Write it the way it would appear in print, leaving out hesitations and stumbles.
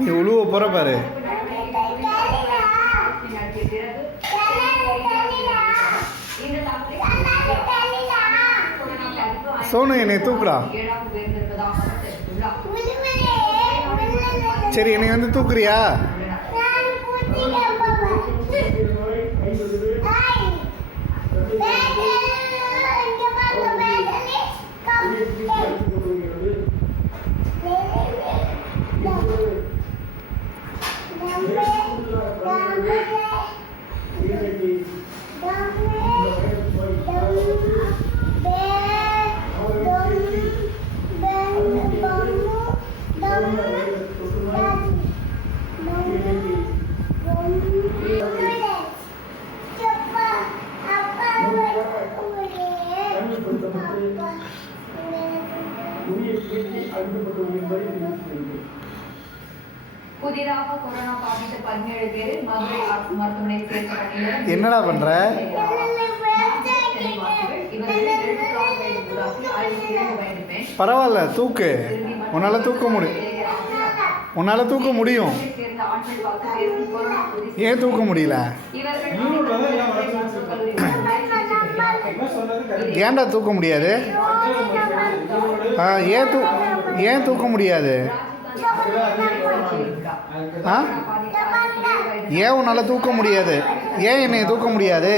நீ உழுவ போற பாரு. சோனு என்னை தூக்குடா. சரி என்னை வந்து தூக்குறியா? புதிதாக கொரோனா பாதித்த 17 பேரில் மதுரை அரசு மருத்துவமனையில் சேர்க்கப்பட்டுள்ளனர். என்னடா பண்ற? பரவாயில்ல, தூக்கு. உன்னால தூக்க முடியும். உன்னால தூக்க முடியும். ஏன் தூக்க முடியல? ஏன்டா தூக்க முடியாது? ஏன் தூக்க முடியாது? ஏன் உன்னால தூக்க முடியாது? ஏன் என்னை தூக்க முடியாது?